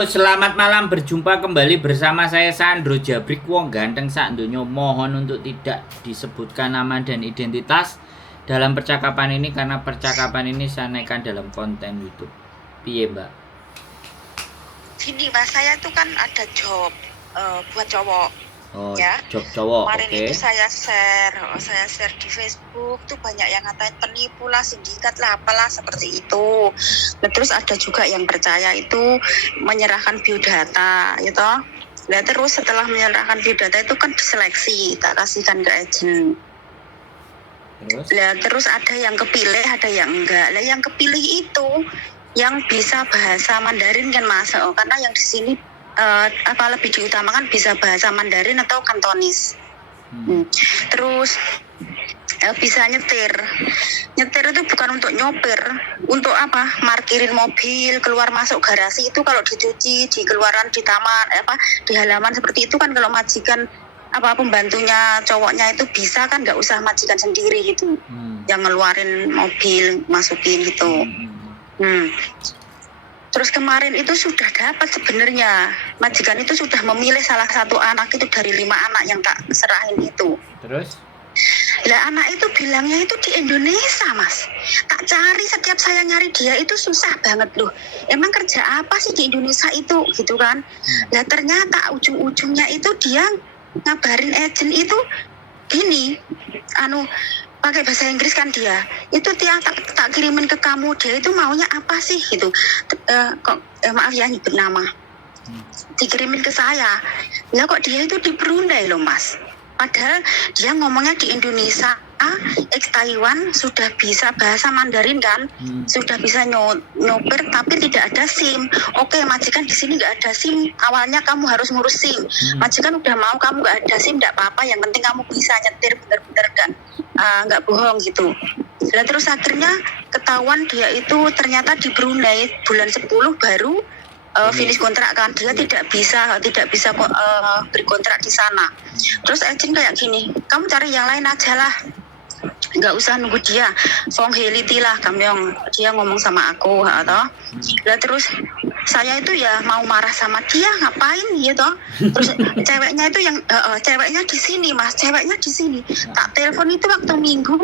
Selamat malam, berjumpa kembali bersama saya Sandro Jabrik Wong Ganteng sak donya. Mohon untuk tidak disebutkan nama dan identitas dalam percakapan ini karena percakapan ini saya naikkan dalam konten YouTube. Piye, Mbak? Gini Mas, saya tuh kan ada job buat cowok. Oh, ya. job cowok. Kemarin Oke. itu saya share di Facebook tuh banyak yang ngatain penipu lah, sindikat lah, apalah seperti itu. Nah, terus ada juga yang percaya itu menyerahkan biodata, gitu. Nah, terus setelah menyerahkan biodata itu kan diseleksi, tak kasihkan ke agent. Terus ada yang kepilih, ada yang enggak. Lah yang kepilih itu yang bisa bahasa Mandarin kan Mas, karena yang di sini lebih diutamakan bisa bahasa Mandarin atau Kantonis. Terus bisa nyetir itu bukan untuk nyopir, untuk apa? Markirin mobil, keluar masuk garasi itu kalau dicuci di keluaran di taman di halaman seperti itu kan, kalau majikan pembantunya cowoknya itu bisa kan, nggak usah majikan sendiri gitu yang ngeluarin mobil masukin gitu. Terus kemarin itu sudah dapat sebenarnya, majikan itu sudah memilih salah satu anak itu dari 5 anak yang tak serahin itu. Terus? Lah anak itu bilangnya itu di Indonesia Mas. Tak cari, setiap saya nyari dia itu susah banget loh. Emang kerja apa sih di Indonesia itu gitu kan. Lah ternyata ujung-ujungnya itu dia ngabarin agent itu gini, pakai bahasa Inggris kan dia. Itu dia tak kirimin ke kamu, dia itu maunya apa sih gitu. Maaf ya nyebut nama. Dikirimin ke saya. Lah kok dia itu di Brunei loh Mas. Padahal dia ngomongnya di Indonesia, ex Taiwan, sudah bisa bahasa Mandarin kan, sudah bisa nyopir tapi tidak ada SIM. Oke, majikan di sini nggak ada SIM. Awalnya kamu harus ngurus SIM. Majikan udah mau kamu nggak ada SIM, nggak apa-apa. Yang penting kamu bisa nyetir bener-bener dan nggak bohong gitu. Dan terus akhirnya ketahuan dia itu ternyata di Brunei bulan 10 baru finish kontrak kan, dia tidak bisa berkontrak di sana. Terus agent kayak gini, kamu cari yang lain aja lah, nggak usah nunggu dia, Fong Heliti lah kamyong, dia ngomong sama aku atau. Lah terus saya itu ya mau marah sama dia, ngapain gitu. Terus ceweknya itu yang ceweknya di sini Mas, ceweknya di sini. Tak telepon itu waktu Minggu,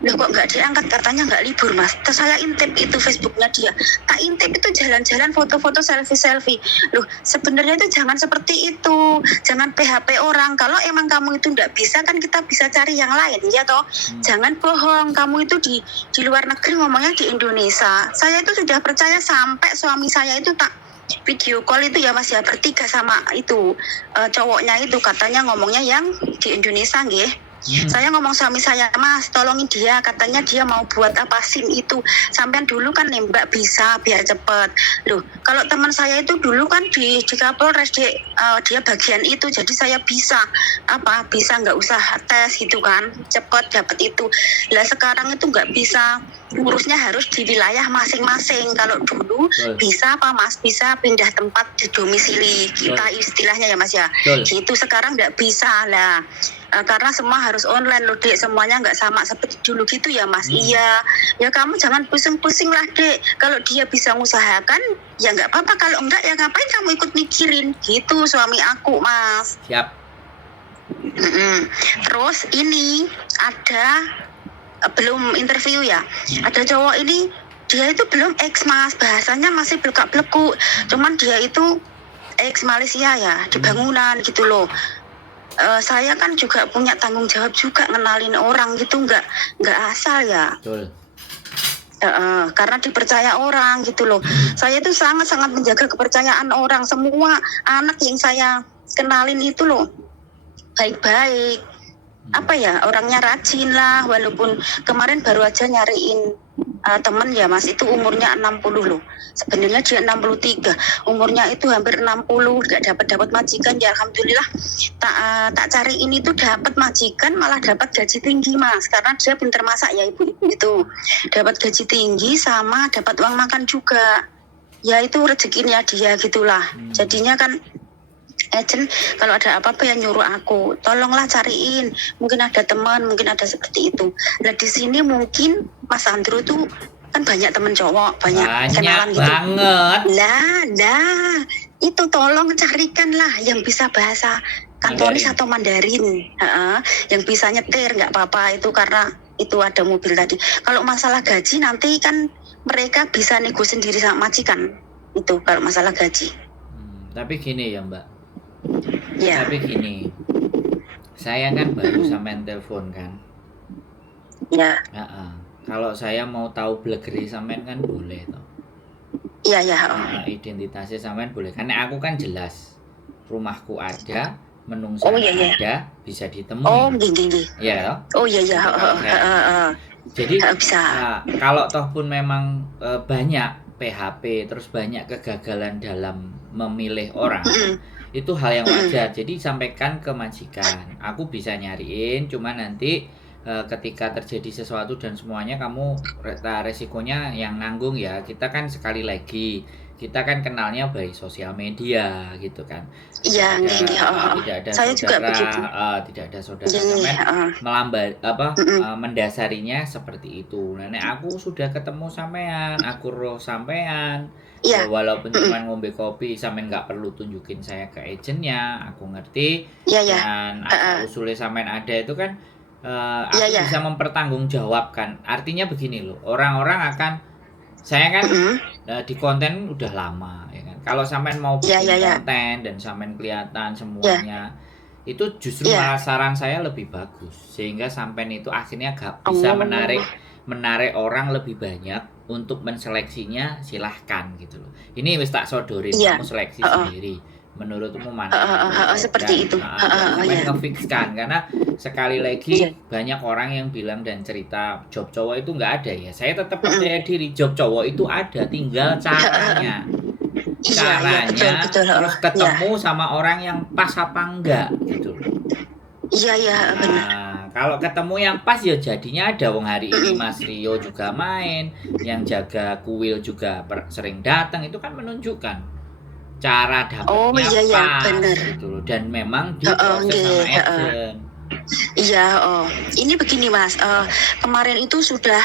loh kok nggak diangkat, katanya nggak libur Mas. Terus saya intip itu Facebooknya dia, tak intip itu jalan-jalan foto-foto selfie. Loh sebenarnya itu jangan seperti itu, jangan PHP orang. Kalau emang kamu itu nggak bisa kan kita bisa cari yang lain ya toh. Jangan bohong, kamu itu di luar negeri ngomongnya di Indonesia. Saya itu sudah percaya sampai suami saya itu tak video call itu ya Mas ya, bertiga sama itu cowoknya itu, katanya ngomongnya yang di Indonesia nggih. Saya ngomong suami saya, Mas tolongin dia, katanya dia mau buat apa SIM itu. Sampean dulu kan nembak bisa biar cepet. Loh kalau teman saya itu dulu kan di Kapolres dia bagian itu, jadi saya bisa nggak usah tes gitu kan, cepet dapet itu. Lah sekarang itu nggak bisa, ngurusnya harus di wilayah masing-masing. Kalau dulu bisa Mas, bisa pindah tempat di domisili kita istilahnya ya Mas ya. Gitu sekarang nggak bisa lah. Karena semua harus online loh Dek, semuanya nggak sama seperti dulu gitu ya Mas. Iya, ya kamu jangan pusing-pusing lah Dek, kalau dia bisa mengusahakan ya nggak apa-apa, kalau enggak ya ngapain kamu ikut mikirin gitu, suami aku Mas. Siap. Terus ini ada belum interview ya, ada cowok ini, dia itu belum ex Mas, bahasanya masih belak-beleku, cuman dia itu ex Malaysia ya, di bangunan gitu loh. Saya kan juga punya tanggung jawab juga ngenalin orang gitu, nggak asal ya. Betul. Karena dipercaya orang gitu loh. Saya itu sangat-sangat menjaga kepercayaan orang. Semua anak yang saya kenalin itu loh baik-baik, orangnya rajin lah. Walaupun kemarin baru aja nyariin temen ya Mas, itu umurnya 60 loh. Sebenarnya dia 63, umurnya itu hampir 60, nggak dapat majikan ya. Alhamdulillah tak cari ini tuh dapat majikan, malah dapat gaji tinggi Mas, karena dia pintar masak ya ibu-ibu itu. Dapat gaji tinggi sama dapat uang makan juga. Ya itu rezekinya dia gitulah. Jadinya kan agent kalau ada apa-apa yang nyuruh aku, tolonglah cariin, mungkin ada teman, mungkin ada seperti itu. Nah di sini mungkin Mas Andrew tuh kan banyak teman cowok, banyak kenalan gitu. Banget. Lah itu tolong carikanlah yang bisa bahasa Kantonis Mandarin. atau Mandarin. Yang bisa nyetir nggak apa-apa itu karena itu ada mobil tadi. Kalau masalah gaji nanti kan mereka bisa nego sendiri sama majikan. Itu kalau masalah gaji. Tapi gini ya Mbak, Ya, tapi gini, saya kan baru sampean telepon kan. ya, Kalau saya mau tahu blegeri sampean kan boleh toh. iya, ya. Identitasnya sampean boleh. Karena aku kan jelas rumahku ada, menungso Oh, iya, iya. ada, bisa ditemui. Oh, gini. Iya toh? Oh, iya, ya. Jadi Bisa. kalau toh pun memang banyak PHP terus banyak kegagalan dalam memilih orang, itu hal yang wajar. Jadi sampaikan ke majikan, aku bisa nyariin, cuma nanti ketika terjadi sesuatu dan semuanya kamu resikonya yang nanggung ya. Kita kan sekali lagi kita kan kenalnya by sosial media gitu kan. Iya, Tidak ada saya juga begitu. tidak ada saudara sampean mendasarinya seperti itu. Nenek aku sudah ketemu sampean, aku roh sampean. Iya. Walaupun cuma ngombe kopi, sampean nggak perlu tunjukin saya ke agentnya, aku ngerti. Iya, ya. Dan usulnya sampean ada itu kan aku Iya. bisa mempertanggungjawabkan. Artinya begini loh, orang-orang akan saya kan di konten udah lama ya kan. Kalau sampean mau bikin konten dan sampean kelihatan semuanya, itu justru malah saran saya lebih bagus sehingga sampean itu akhirnya gak bisa menarik orang lebih banyak untuk menseleksinya. Silahkan gitu loh. Ini wis tak sodorin, kamu seleksi sendiri. Menurutmu mana? Seperti itu. Ngefikskan karena sekali lagi banyak orang yang bilang dan cerita job cowok itu nggak ada ya. Saya tetap percaya diri job cowok itu ada, tinggal caranya. Betul. Terus ketemu sama orang yang pas apa enggak gitu. Iya, benar. Kalau ketemu yang pas ya jadinya ada. Wong hari ini Mas Rio juga main, yang jaga kuil juga sering datang, itu kan menunjukkan cara dapatnya pas bener. gitu loh. Dan memang diproses sama agent. Iya, ini begini Mas, kemarin itu sudah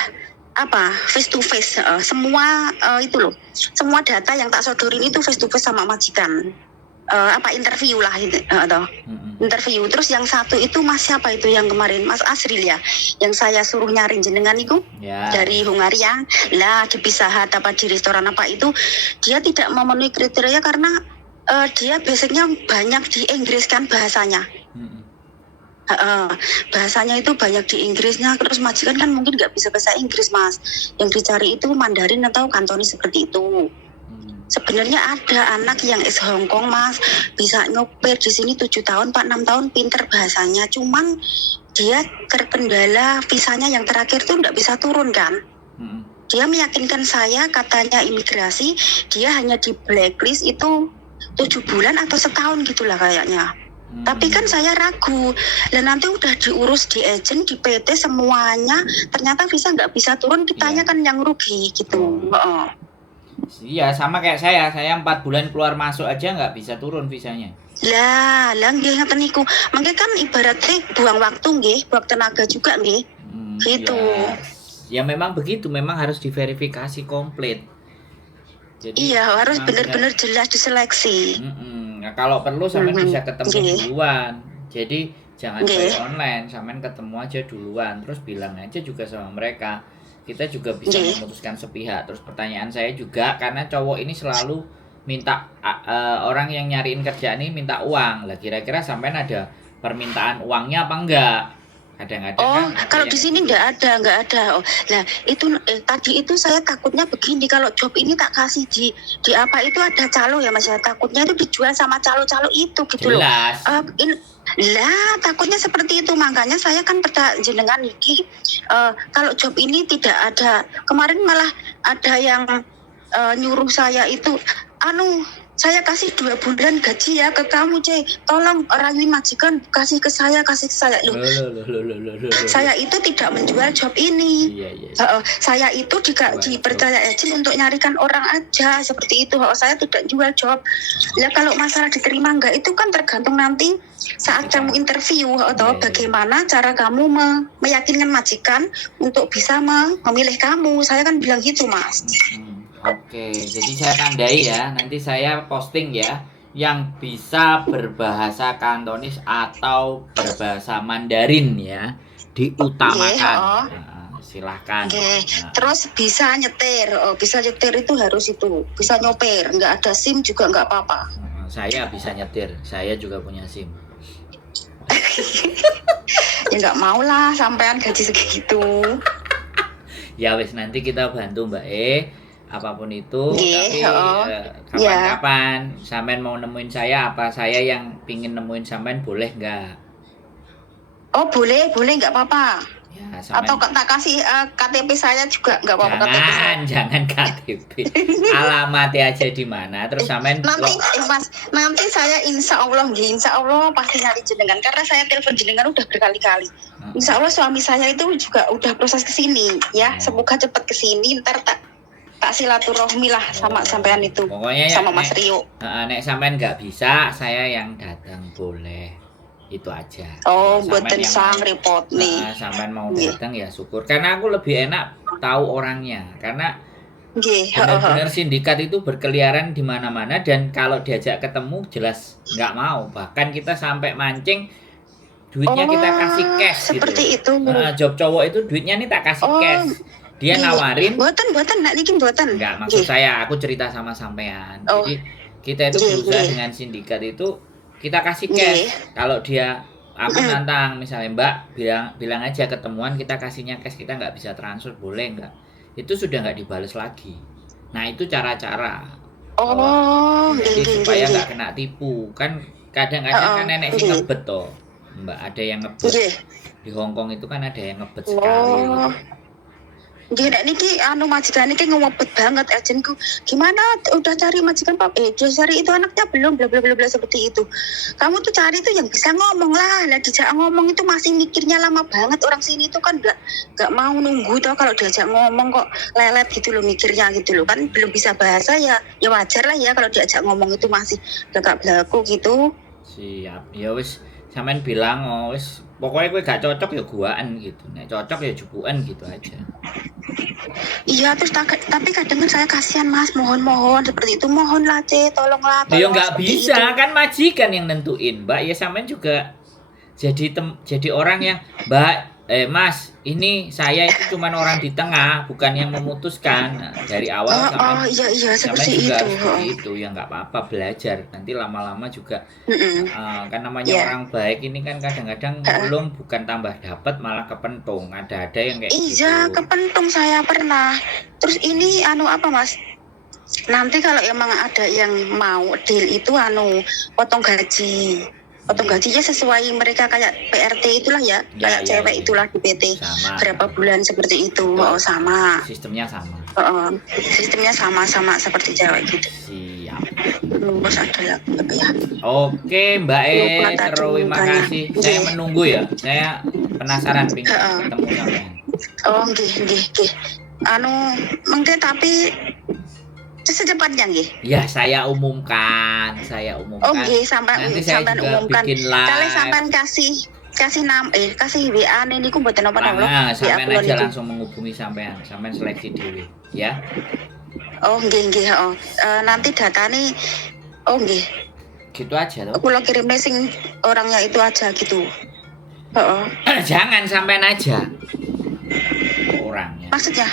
face to face semua itu loh, semua data yang tak sodorin itu face to face sama majikan. Interview lah itu atau interview. Terus yang satu itu Mas siapa itu yang kemarin Mas Asril ya, yang saya suruh nyari jenengan itu dari Hungaria lah, di Pizza Hut apa di restoran apa itu, dia tidak memenuhi kriteria karena dia basicnya banyak di Inggris kan bahasanya. Bahasanya itu banyak di Inggrisnya, terus majikan kan mungkin nggak bisa bahasa Inggris Mas, yang dicari itu Mandarin atau Kantonis seperti itu. Sebenarnya ada anak yang Hong Kong Mas, bisa nyopir di sini 7 tahun, 4-6 tahun, pinter bahasanya. Cuman dia terkendala visanya yang terakhir tuh nggak bisa turun kan. Dia meyakinkan saya, katanya imigrasi, dia hanya di blacklist itu 7 bulan atau setahun gitulah kayaknya. Tapi kan saya ragu, dan nanti udah diurus di agent, di PT semuanya, ternyata visa nggak bisa turun, kitanya kan yang rugi gitu. Iya, sama kayak saya 4 bulan keluar masuk aja nggak bisa turun visanya. Lah nggih ngoten niku. Mengke kan ibaratnya buang waktu nggih, buang tenaga juga nggih. Gitu. Ya memang begitu, memang harus diverifikasi komplit. Jadi harus benar-benar jelas diseleksi. Nah, kalau perlu sampean bisa ketemu duluan. Jadi jangan by online, sampean ketemu aja duluan, terus bilang aja juga sama mereka. Kita juga bisa memutuskan sepihak. Terus pertanyaan saya juga, karena cowok ini selalu minta orang yang nyariin kerjaan ini minta uang. Lah kira-kira sampean ada permintaan uangnya apa enggak? Kadang-kadang kan kalau di sini nggak ada. Nah itu tadi itu saya takutnya begini, kalau job ini tak kasih di apa itu ada calo ya Mas ya, takutnya itu dijual sama calo-calo itu gitu loh. Lah takutnya seperti itu, makanya saya kan percaya jenengan iki kalau job ini tidak ada. Kemarin malah ada yang nyuruh saya itu saya kasih 2 bulan gaji ya ke kamu tolong rayu majikan kasih ke saya loh. Saya itu tidak menjual job ini. Saya itu dipercaya agent untuk nyarikan orang aja seperti itu. Saya tidak jual job. Ya kalau masalah diterima enggak itu kan tergantung nanti saat kamu interview atau bagaimana cara kamu meyakinkan majikan untuk bisa memilih kamu. Saya kan bilang gitu Mas. Oke, jadi saya tandai ya. Nanti saya posting ya yang bisa berbahasa Kantonis atau berbahasa Mandarin ya. Diutamakan. oh. Silahkan. Terus bisa nyetir. Oh, bisa nyetir itu harus itu. Bisa nyopir, nggak ada SIM juga nggak apa-apa. Saya bisa nyetir. Saya juga punya SIM. Ya nggak mau lah sampean gaji segitu. Ya wis, nanti kita bantu Mbak apapun itu. Tapi kapan-kapan sampean mau nemuin saya, apa saya yang pingin nemuin sampean, boleh nggak? Oh boleh nggak apa-apa. Ya, atau tak kasih KTP saya juga nggak apa-apa. Jangan KTP. Alamatnya aja di mana, terus sampean nanti Mas, nanti saya insya Allah pasti nyari jenengan karena saya telepon jenengan udah berkali-kali. Insya Allah suami saya itu juga udah proses kesini ya, semoga cepat kesini, ntar tak silaturahmi lah sama sampean itu. Pokoknya sama Mas Rio. Nek sampean nggak bisa, saya yang datang boleh. Itu aja. Oh, mboten sang repot nih. Sampean mau datang ya syukur. Karena aku lebih enak tahu orangnya. Karena benar-benar sindikat itu berkeliaran di mana-mana, dan kalau diajak ketemu jelas nggak mau. Bahkan kita sampai mancing duitnya kita kasih cash seperti gitu. Itu. Job cowok itu duitnya nih tak kasih cash. Dia nawarin. Mboten nak niki mboten. Enggak, maksud saya aku cerita sama sampean. Jadi kita itu berusaha dengan sindikat itu kita kasih cash. Kalau dia aku nantang misalnya Mbak bilang aja ketemuan kita kasihnya cash, kita nggak bisa transfer, boleh nggak? Itu sudah nggak dibales lagi. Nah itu cara-cara. Jadi supaya nggak kena tipu. Kan kadang-kadang kan nenek sih ngebet toh Mbak, ada yang ngebet. Di Hongkong itu kan ada yang ngebet sekali gitu. Gila niki majikan niki ngebet banget ajenku. Gimana udah cari majikan Pak? Cari itu anaknya belum bla bla bla seperti itu. Kamu tuh cari tuh yang bisa ngomong lah. Lah dijak ngomong itu masih mikirnya lama banget. Orang sini tuh kan enggak mau nunggu tau, kalau diajak ngomong kok lelet gitu loh mikirnya gitu loh. Kan belum bisa bahasa ya wajar lah ya kalau diajak ngomong itu masih belak-belaku gitu. Siap. Ya wis sampean bilang wis pokoknya gue gak cocok ya guaan gitu. Nek cocok ya jupuan gitu aja. Iya terus tapi kadang kan saya kasihan Mas, mohon seperti itu, mohonlah tolonglah. Ya nggak bisa itu. Kan majikan yang nentuin Mbak, ya sampean juga jadi orang yang Mbak Mas ini saya itu cuma orang di tengah, bukan yang memutuskan. Nah, dari awal iya seperti juga itu. Seperti itu ya nggak apa-apa, belajar nanti lama-lama juga kan namanya orang baik ini kan kadang-kadang belum bukan tambah dapat malah kepentung, ada yang kayak gitu. Iya kepentung saya pernah. Terus ini apa Mas, nanti kalau emang ada yang mau deal itu potong gajinya sesuai mereka kayak PRT itulah ya kayak cewek itulah di PT sama. Berapa bulan seperti itu. Sama sistemnya sama. Sistemnya sama seperti cewek gitu. Siap. Terus ada lagi ya. Oke Mbak terima kasih. Saya menunggu ya. Saya penasaran pengen ketemu sampean. Nggih. Mungkin tapi secepatnya nggih. Ya saya umumkan. Nggih, sampean umumkan. Kali sampean kasih WA niku mboten napa-napa. Nah, sampean aja langsung menghubungi sampean seleksi dhewe ya. Nggih. Nanti datane nggih. Gitu aja toh. Kula kirimne sing orangnya itu aja gitu. Jangan sampean aja. Orangnya. Maksudnya?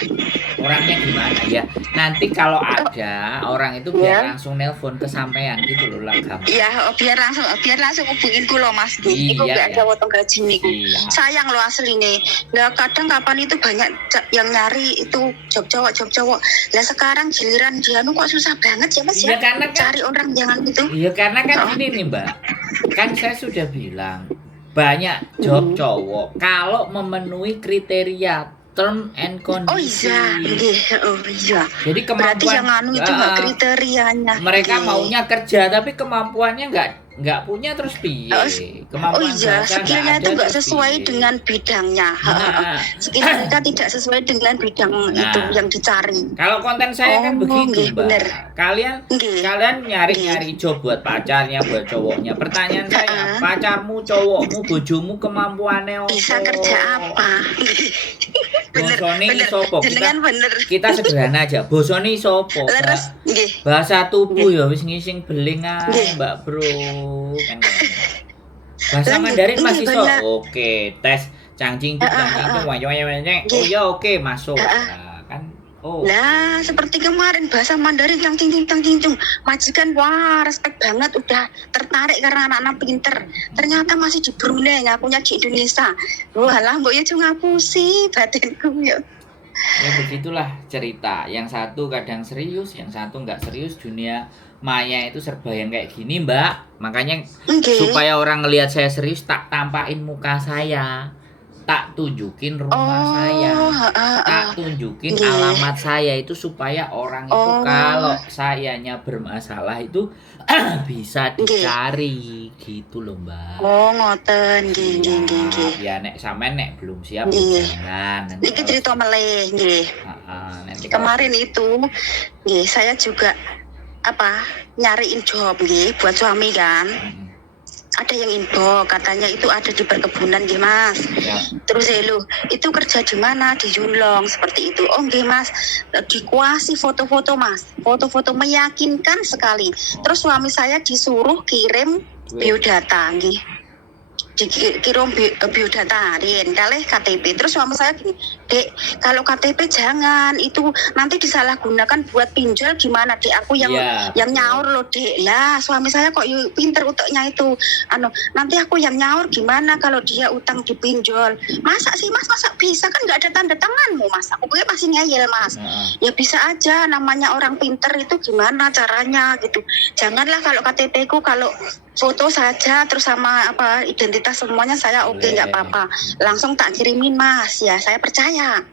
Orangnya gimana ya? Nanti kalau ada orang itu biar langsung nelpon ke sampean gitu loh lah gampang. Iya, biar langsung hubungin kula Mas. Iku gak ada potong gaji niku. Sayang lo asline. Lah kadang kapan itu banyak yang nyari itu job cowok. Lah sekarang giliran dia kok susah banget ya Mas ya. Karena cari orang jangan gitu. Iya karena kan gini nih Mbak. Kan saya sudah bilang banyak job cowok kalau memenuhi kriteria term and condition. Iya. Jadi kemampuan berarti yang itu nggak kriterianya. Mereka maunya kerja tapi kemampuannya nggak punya terus piye? Oh Kemampuan iya, bahasa nggak skillnya ada itu nggak terus sesuai piye? dengan bidangnya. Nah, Skill mereka tidak sesuai dengan bidang itu nah, yang dicari. kalau konten saya Oh, kan begitu, nggih bener. Mbak. Kalian Nggih. kalian Nggih. nyari-nyari job buat pacarnya, buat cowoknya. Pertanyaan saya, Heeh. pacarmu, cowokmu, bojomu kemampuannya Bisa opo? kerja apa? Bener, Bosone bener. isopo? Jenengan bener. Kita sederhana aja. Bosone isopo, Mbak? Leres, nggih. Bahasa tubuh Nggih. ya wis ngising beling Nggih. ae, Mbak Bro. Kan ngono. Bahasa Lanjut, Mandarin nggih masih so. bahasa Oke, tes cangcing cuk heeh, cangcing cuk heeh. wah oh Nggih. ya oke masuk. Heeh. Nah, kan oh. Lah, seperti kemarin bahasa Mandarin yang cincing, majikan wah respect banget udah tertarik karena anak-anak pinter. Ternyata masih di Brunei, ngakunya di Indonesia. Walah, mbok ya cuma ngapusi batinku ya. Ya begitulah cerita. Yang satu kadang serius, yang satu nggak serius. Dunia maya itu serba yang kayak gini, Mbak. Makanya Nggih. supaya orang ngelihat saya serius, tak tampain muka saya, tak tunjukin rumah saya, tak tunjukin Nggih. alamat saya itu supaya orang itu Oh. kalau sayanya bermasalah itu bisa dicari gitu loh, Mbak. Oh, ngoten, nggih, nggih, nggih, nggih. Ya nek sampean nek belum siap Nggih. jangan. Nanti Niki cerita meleh, nggih. nanti kalau- Kemarin itu, nggih, saya juga nyariin job nggih buat suami kan. Mm-mm. Ada yang inbox katanya itu ada di perkebunan nggih Mas. Ya. Terus loh, itu kerja di mana? Di Yulong seperti itu. Oh nggih Mas, dikuasi foto-foto Mas. Foto-foto meyakinkan sekali. Terus suami saya disuruh kirim biodata nggih. Dikirim biodata Rin kalih KTP. Terus suami saya gini, Dek, kalau KTP jangan, itu nanti disalahgunakan buat pinjol gimana Dek, aku yang Iya, yang betul. nyaur loh Dek. Lah suami saya kok pinter uteknya itu, nanti aku yang nyaur gimana kalau dia utang dipinjol. Masa sih Mas, masa bisa, kan nggak ada tanda tanganmu Mas. Aku pikir masih ngeyel Mas. Heeh. Ya bisa aja, namanya orang pinter itu gimana caranya gitu. Janganlah kalau KTP ku kalau foto saja terus sama identitas semuanya saya oke, Boleh. nggak apa-apa, langsung tak kirimin Mas, ya saya percaya.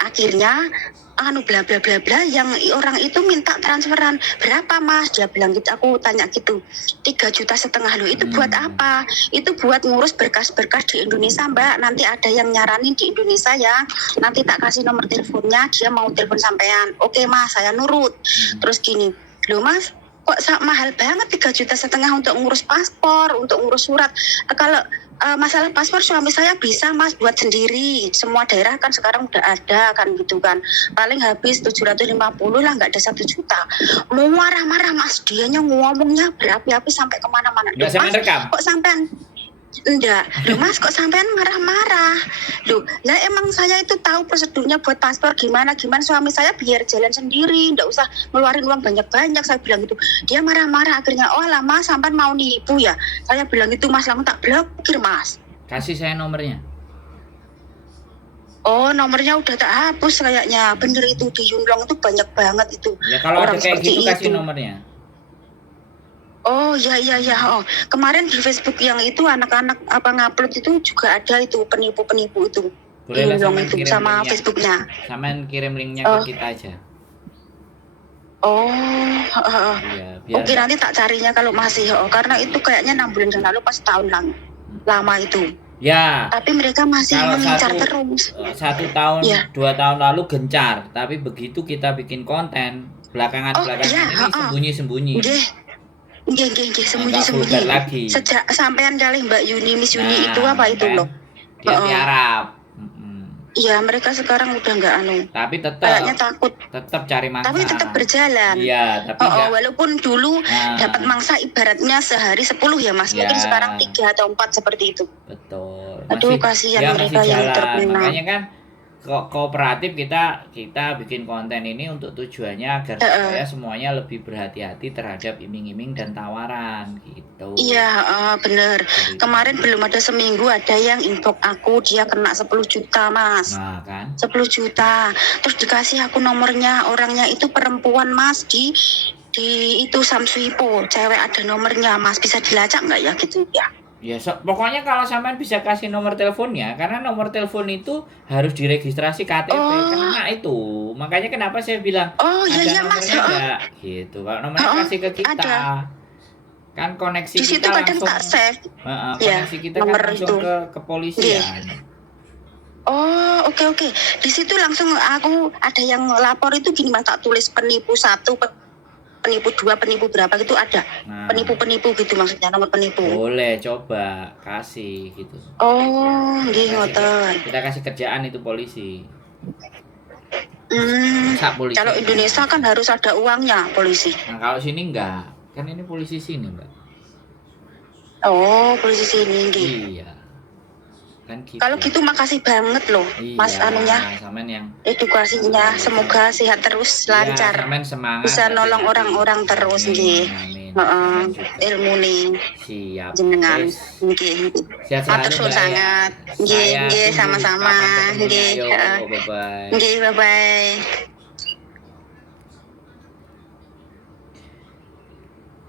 Akhirnya bla bla bla bla, yang orang itu minta transferan berapa Mas, dia bilang gitu. Aku tanya gitu, 3,5 juta loh, itu buat apa? Itu buat ngurus berkas-berkas di Indonesia Mbak, nanti ada yang nyaranin di Indonesia ya, nanti tak kasih nomor teleponnya, dia mau telepon sampean. Oke Mas, saya nurut. Terus gini, loh Mas, kok mahal banget 3,5 juta untuk ngurus paspor, untuk ngurus surat. Kalau masalah paspor suami saya bisa Mas buat sendiri. Semua daerah kan sekarang udah ada kan gitu kan. Paling habis 750 lah, nggak ada 1 juta. Mau marah-marah Mas, dianya ngomongnya berapi-api sampai kemana-mana. Nggak sampai Mas, rekam? kok sampean enggak, loh Mas kok sampean marah-marah. Loh, lah emang saya itu tahu prosedurnya buat paspor gimana suami saya biar jalan sendiri, enggak usah ngeluarin uang banyak-banyak, saya bilang gitu. Dia marah-marah, akhirnya oh lah Mas sampean mau nipu ya. Saya bilang gitu Mas, langsung tak blokir Mas. Kasih saya nomornya. Oh nomornya udah tak hapus kayaknya. Bener itu di Yunlong itu banyak banget itu. Ya kalau ada orang kayak seperti gitu kasih itu. nomornya. Oh ya. Oh kemarin di Facebook yang itu anak-anak ngupload itu juga ada itu penipu-penipu itu. Boleh lah Yulong sampean itu kirim sama linknya. Facebooknya. Sampean kirim linknya Oh. ke kita aja. Oh, Iya, biar oke nanti tak carinya kalau masih. Karena itu kayaknya 6 bulan yang lalu pas tahun lama itu. ya. Tapi mereka masih Kalau mengincar satu- terus. 1 tahun, Iya. 2 tahun lalu gencar, tapi begitu kita bikin konten belakangan Oh, iya, ini sembunyi-sembunyi. Nggih, sembunyi-sembunyi. vulgar lagi. Sejak sampean kali Mbak Yuni, Miss Yuni Nah, itu apa itu kan? loh? Dia Oh. tiarap. Iya, mereka sekarang udah nggak Tapi kayaknya tetap takut. cari mangsa. Tapi tetap berjalan. Iya, tapi enggak. Walaupun dulu Nah, dapat mangsa ibaratnya sehari 10 ya Mas. Mungkin Ya. sekarang 3 atau 4 seperti itu. betul. Aduh, kasihan mereka yang terkenal. Makanya kan kooperatif kita bikin konten ini untuk tujuannya agar supaya semuanya lebih berhati-hati terhadap iming-iming dan tawaran gitu. Iya, bener. Jadi, Kemarin belum ada seminggu ada yang inbox aku, dia kena 10 juta Mas. Nah kan. 10 juta. Terus dikasih aku nomornya, orangnya itu perempuan Mas, di itu Samsuipo, cewek ada nomornya Mas, bisa dilacak nggak ya gitu ya? Ya, pokoknya kalau sampean bisa kasih nomor teleponnya, karena nomor telepon itu harus diregistrasi KTP, kena itu. Makanya kenapa saya bilang Oh ada iya Mas. nomornya enggak? Gitu. Kalau nomornya kasih ke kita. Ada. Kan koneksi Di situ kita kadang langsung tak save. Ya, koneksi kita kan nomor langsung itu. ke kepolisian. Oh, oke. Di situ langsung aku ada yang lapor itu gini Mas, tak tulis penipu 1, penipu 2, penipu berapa gitu ada. Nah, Penipu gitu maksudnya, nomor penipu. boleh coba kasih gitu. Oh, nggih ngoten. Kita kasih kerjaan itu polisi. Hmm, Masa polisi kalau nggak Indonesia kan ada? harus ada uangnya polisi. Nah, kalau sini enggak. Kan ini polisi sini, Mbak. Oh, polisi sini nggih. Iya. Kan gitu. Kalau gitu makasih banget loh, Mas Iya, anunya, sampean yang edukasinya. Semoga sehat terus, lancar. sampean semangat, Bisa nolong hati-hati. orang-orang terus nggih. Amin. Heeh, Sampean juga. ilmu nih Siap. jenengan Wes. nggih. Sehat Matur selalu, suwun Mbak ya. sangat. Saya Nggih, tunggu sama-sama. kapan ketemunya. Nggih, Yo, heeh. bye-bye. Nggih, bye-bye.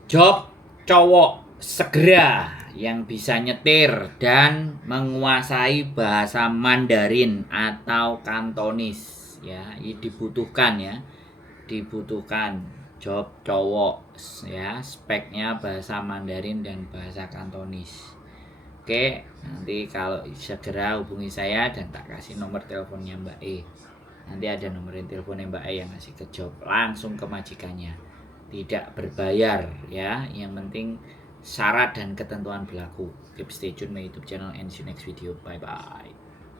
Job cowok segera yang bisa nyetir dan menguasai bahasa Mandarin atau Kantonis ya, ini dibutuhkan ya. Dibutuhkan job cowok ya, speknya bahasa Mandarin dan bahasa Kantonis. Oke, nanti kalau segera hubungi saya dan tak kasih nomor teleponnya Mbak E. Nanti ada nomor teleponnya Mbak E yang ngasih ke job langsung ke majikannya. Tidak berbayar ya, yang penting syarat dan ketentuan berlaku. Keep stay tune my YouTube channel and see you next video. Bye bye.